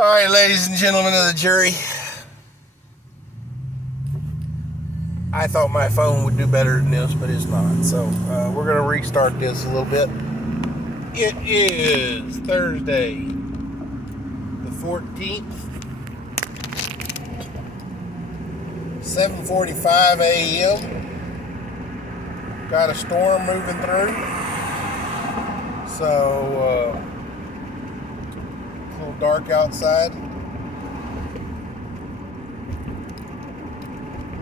All right, ladies and gentlemen of the jury. I thought my phone would do better than this, but it's not. So we're going to restart this a little bit. It is Thursday, the 14th, 7:45 a.m. Got a storm moving through. So it's a little dark outside.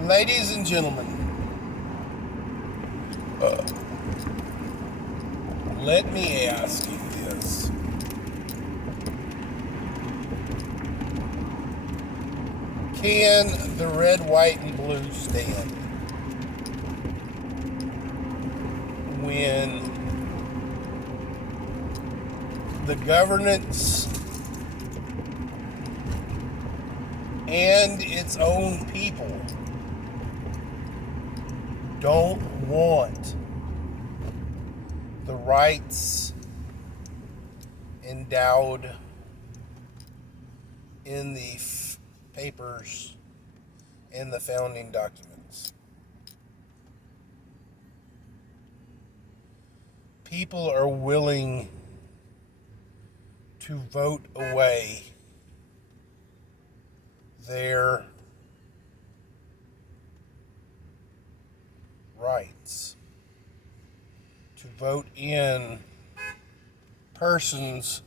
Ladies and gentlemen, let me ask you this. Can the red, white, and blue stand when the governance and its own people don't want the rights endowed in the papers in the founding documents? People are willing to vote away their rights, to vote in persons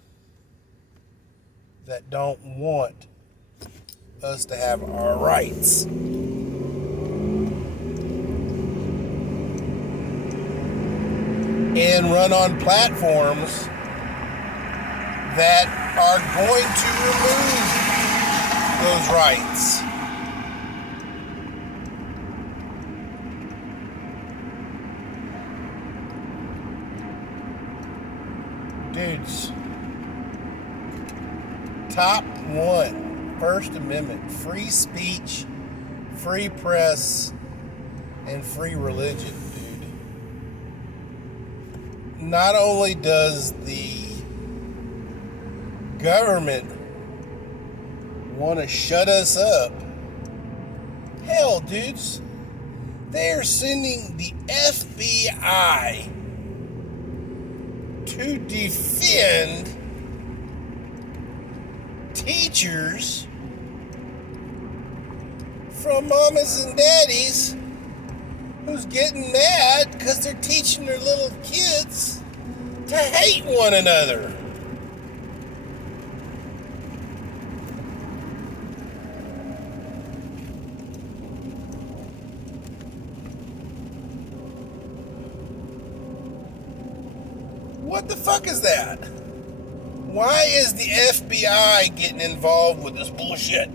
that don't want us to have our rights. And run on platforms that are going to remove those rights. Dudes, top one, First Amendment, free speech, free press, and free religion, dude. Not only does the government want to shut us up, hell, dudes, they're sending the FBI to defend teachers from mamas and daddies who's getting mad because they're teaching their little kids to hate one another. What the fuck is that? Why is the FBI getting involved with this bullshit?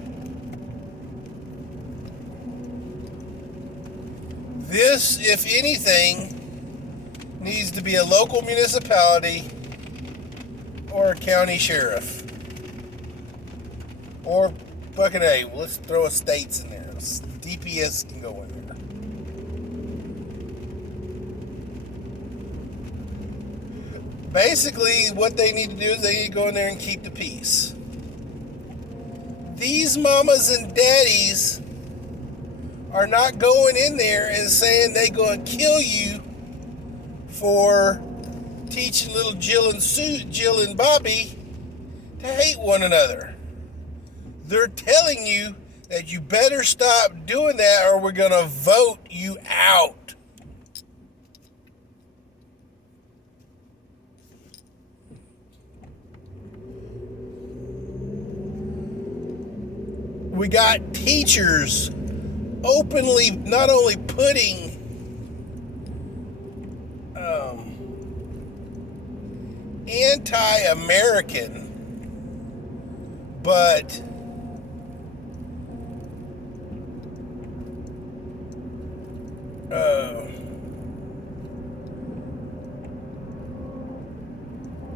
This, if anything, needs to be a local municipality or a county sheriff. Or fucking A, let's throw a states in there. DPS can go in there. Basically, what they need to do is they need to go in there and keep the peace. These mamas and daddies are not going in there and saying they're going to kill you for teaching little Jill and Bobby to hate one another. They're telling you that you better stop doing that or we're going to vote you out. We got teachers openly not only putting anti-American, but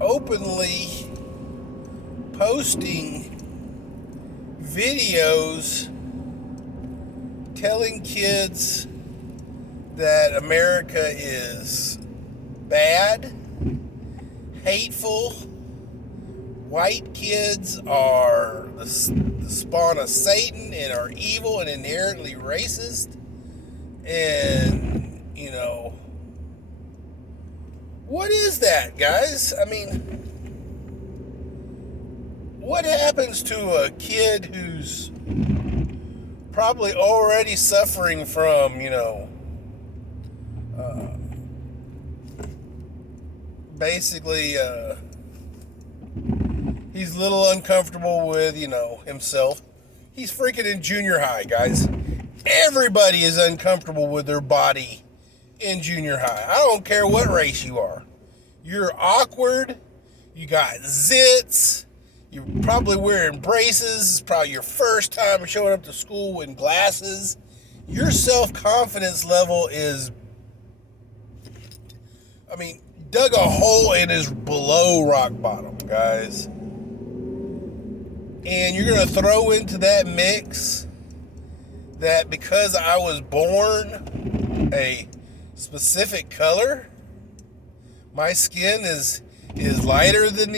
openly posting videos telling kids that America is bad, hateful, white kids are the spawn of Satan and are evil and inherently racist. And, what is that, guys? I mean, what happens to a kid who's probably already suffering from, basically, he's a little uncomfortable with, himself. He's freaking in junior high, guys. Everybody is uncomfortable with their body in junior high. I don't care what race you are. You're awkward. You got zits. You're probably wearing braces. It's probably your first time showing up to school with glasses. Your self-confidence level is, dug a hole and is below rock bottom, guys. And you're going to throw into that mix that because I was born a specific color, my skin is lighter than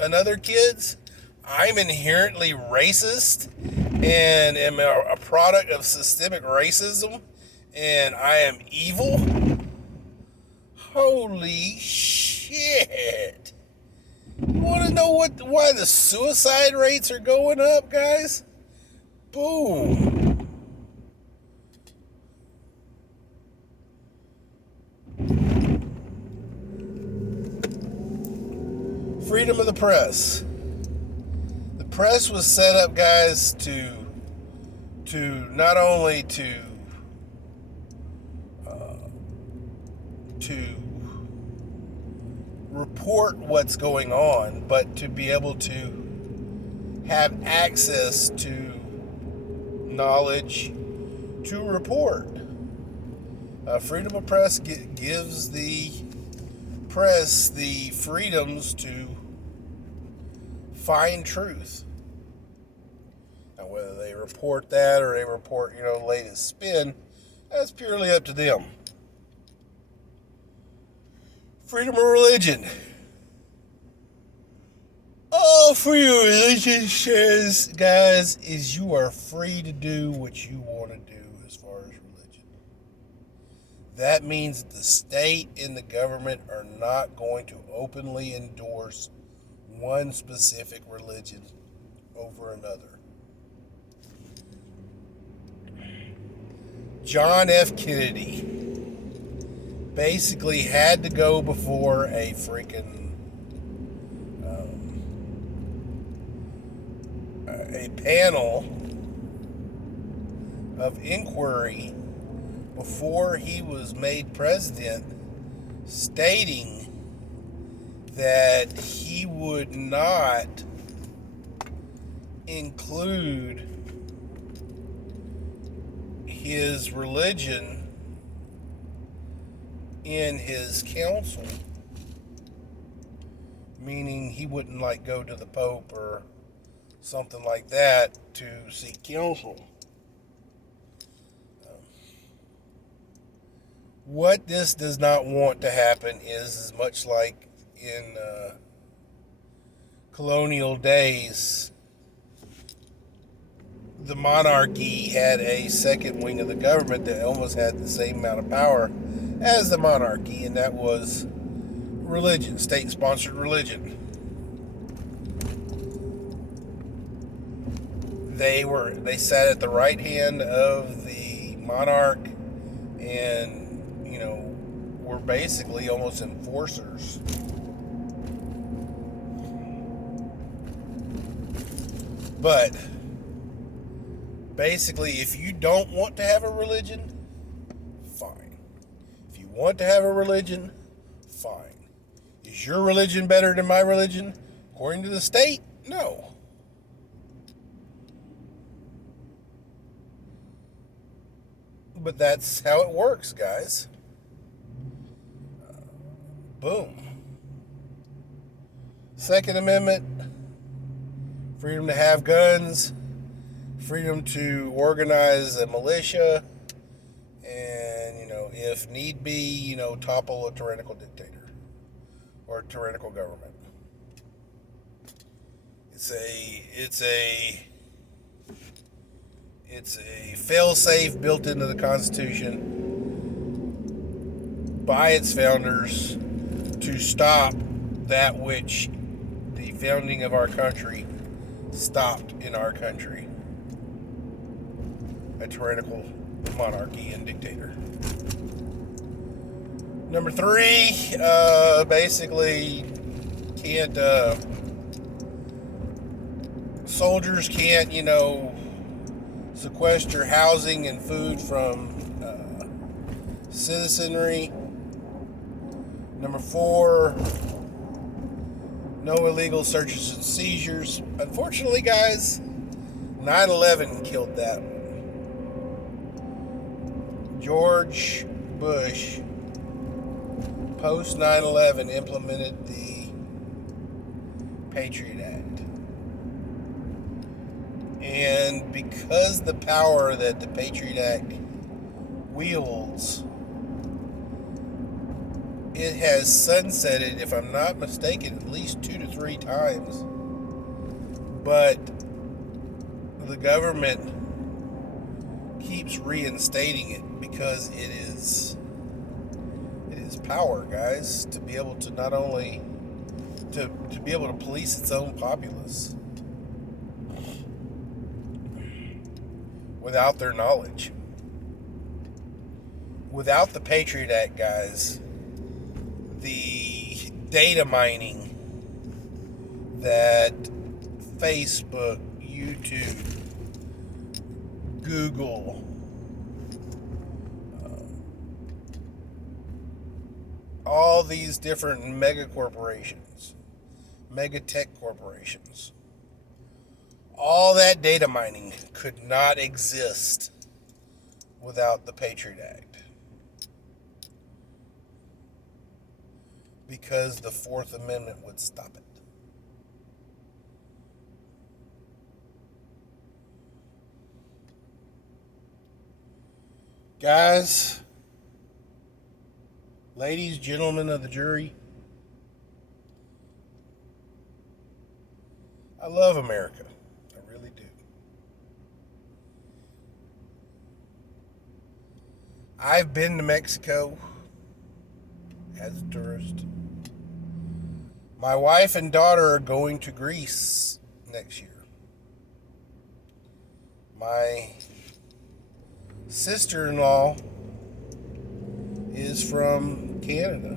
another kid's, I'm inherently racist and am a product of systemic racism, and I am evil. Holy shit. You want to know why the suicide rates are going up, guys? Boom. Freedom of the press. The press was set up, guys, to not only to report what's going on, but to be able to have access to knowledge to report. Freedom of press gives the press the freedoms to find truth. Now, whether they report that or they report, latest spin, that's purely up to them. Freedom of religion. All freedom of religion says, guys, is you are free to do what you want to do as far as religion. That means that the state and the government are not going to openly endorse one specific religion over another. John F. Kennedy basically had to go before a freaking a panel of inquiry before he was made president, stating that he would not include his religion in his council, meaning he wouldn't go to the Pope or something like that to seek counsel. What this does not want to happen is much like in colonial days, the monarchy had a second wing of the government that almost had the same amount of power as the monarchy, and that was religion, state-sponsored religion. They sat at the right hand of the monarch and, were basically almost enforcers. But basically, if you don't want to have a religion, fine. If you want to have a religion, fine. Is your religion better than my religion? According to the state, no. But that's how it works, guys. Boom. Second Amendment, freedom to have guns, freedom to organize a militia, and, if need be, topple a tyrannical dictator or a tyrannical government. It's a fail-safe built into the Constitution by its founders to stop that which the founding of our country stopped in our country: a tyrannical monarchy and dictator. Number 3, basically can't, soldiers can't, sequester housing and food from citizenry. Number 4, no illegal searches and seizures. Unfortunately, guys, 9/11 killed that one. George Bush, post 9/11, implemented the Patriot Act. And because the power that the Patriot Act wields, it has sunsetted, if I'm not mistaken, at least 2 to 3 times. But the government keeps reinstating it because it is power, guys, to be able to not only to be able to police its own populace without their knowledge. Without the Patriot Act, guys, the data mining that Facebook, YouTube, Google, all these different mega corporations, mega tech corporations, all that data mining could not exist without the Patriot Act. Because the Fourth Amendment would stop it. Guys, ladies, gentlemen of the jury, I love America. I really do. I've been to Mexico as a tourist. My wife and daughter are going to Greece next year. My sister-in-law is from Canada.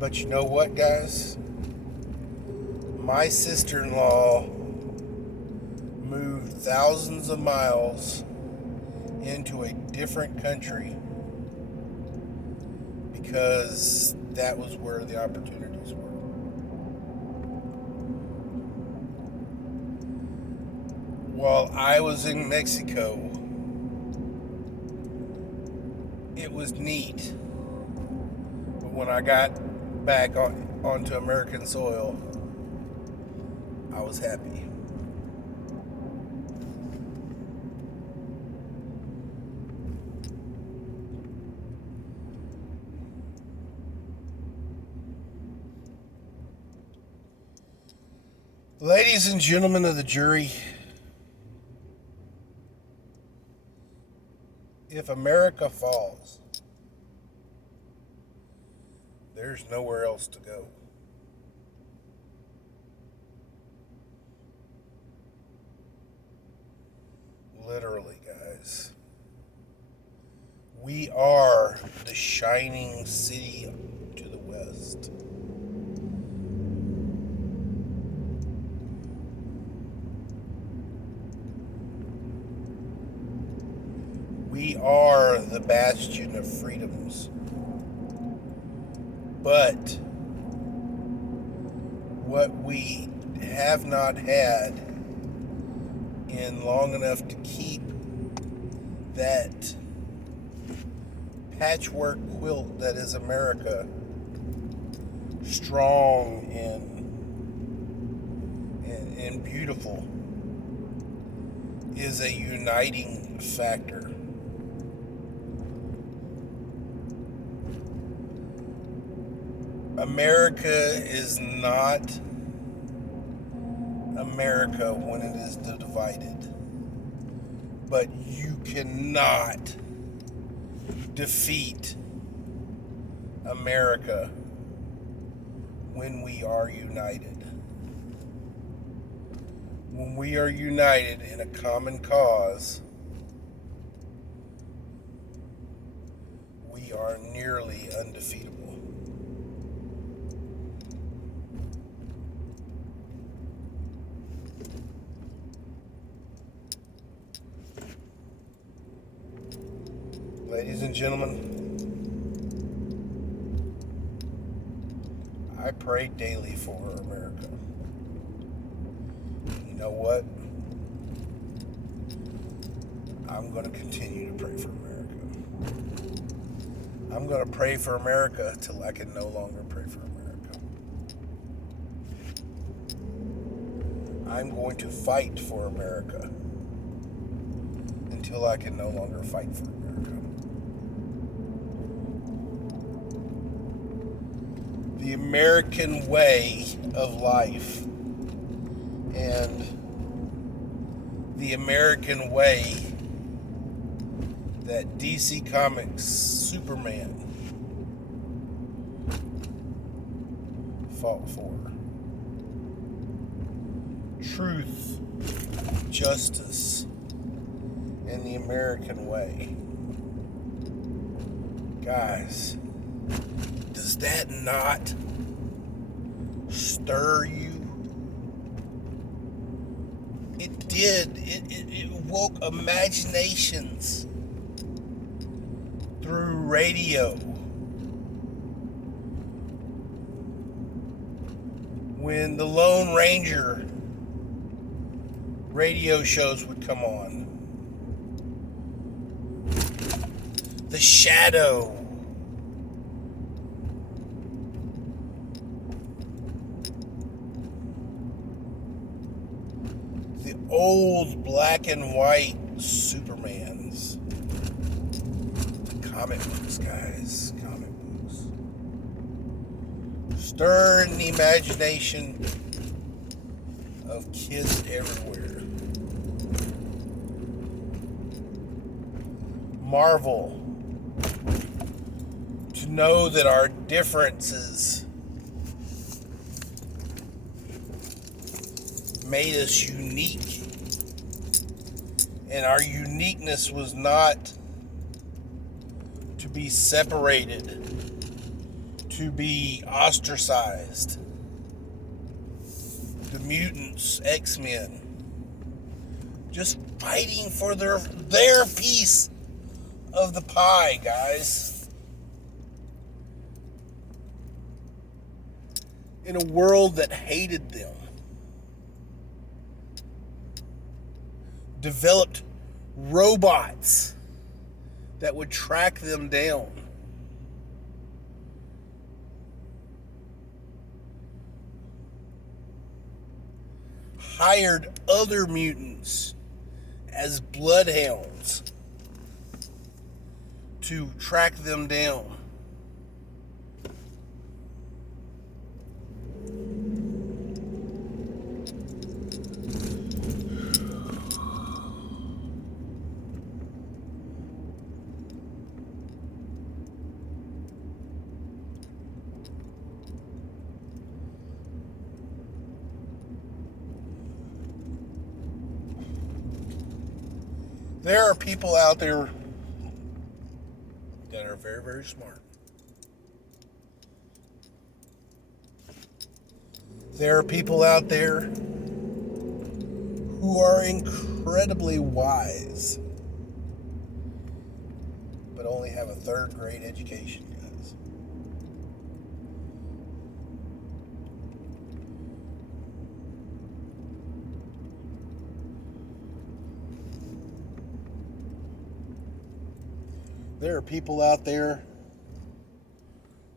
But you know what, guys? My sister-in-law moved thousands of miles into a different country because that was where the opportunities were. While I was in Mexico, it was neat. But when I got back onto American soil, I was happy. Ladies and gentlemen of the jury, if America falls, there's nowhere else to go. Literally, guys. We are the shining city to the west. We are the bastion of freedoms. But what we have not had in long enough to keep that patchwork quilt that is America strong and beautiful is a uniting factor. America is not America when it is divided. But you cannot defeat America when we are united. When we are united in a common cause, we are nearly undefeatable. Ladies and gentlemen, I pray daily for America. You know what? I'm going to continue to pray for America. I'm going to pray for America till I can no longer pray for America. I'm going to fight for America until I can no longer fight for America. The American way of life and the American way that DC Comics Superman fought for. Truth, justice, and the American way. Guys, does that not stir you? It did. It woke imaginations through radio. When the Lone Ranger radio shows would come on. The Shadow. The old black and white Supermans. Comic books, guys. Comic books. Stirring the imagination of kids everywhere. Marvel. To know that our differences made us unique, and our uniqueness was not to be separated, to be ostracized. The mutants, X-Men, just fighting for their piece of the pie, guys. In a world that hated them. Developed robots that would track them down. Hired other mutants as bloodhounds to track them down. There are people out there that are very, very smart. There are people out there who are incredibly wise, but only have a third grade education, guys. There are people out there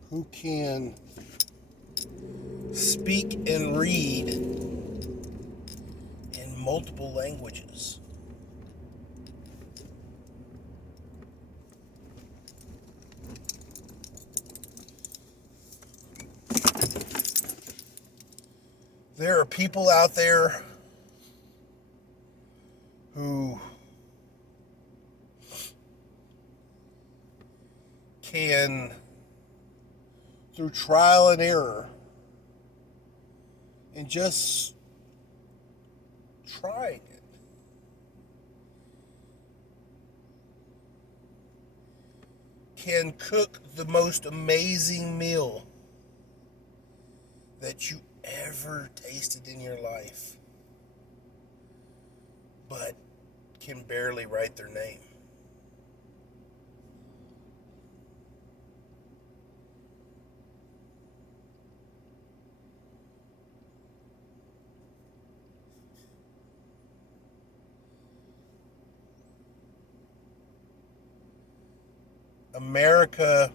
who can speak and read in multiple languages. There are people out there who can, through trial and error, and just trying it, can cook the most amazing meal that you ever tasted in your life, but can barely write their name. America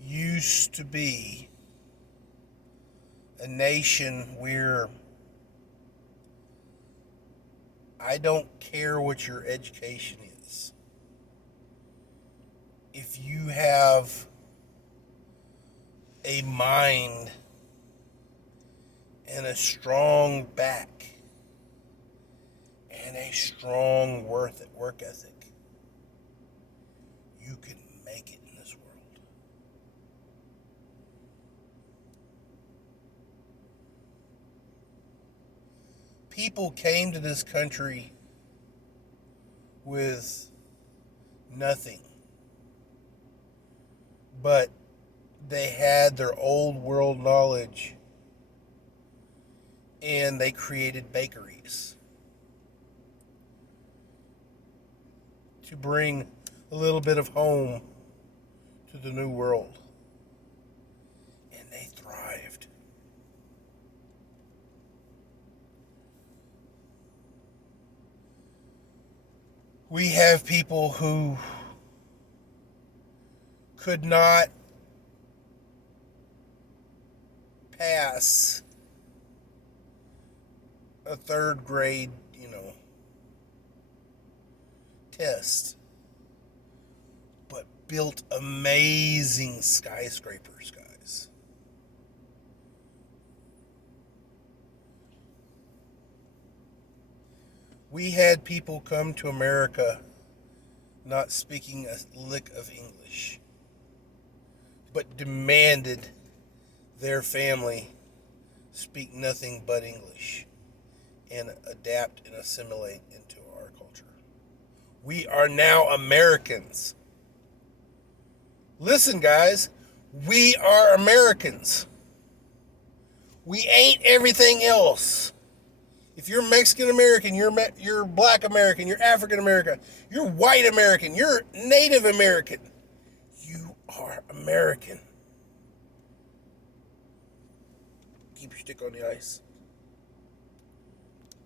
used to be a nation where I don't care what your education is. If you have a mind and a strong back and a strong work ethic, you can make it in this world. People came to this country with nothing, but they had their old world knowledge and they created bakeries to bring a little bit of home to the new world. And they thrived. We have people who could not pass a third grade, test, but built amazing skyscrapers, guys. We had people come to America not speaking a lick of English, but demanded their family speak nothing but English and adapt and assimilate into our culture. We are now Americans. Listen, guys, we are Americans. We ain't everything else. If you're Mexican American, you're Black American, you're African American, you're white American, you're Native American, you are American. Keep your stick on the ice.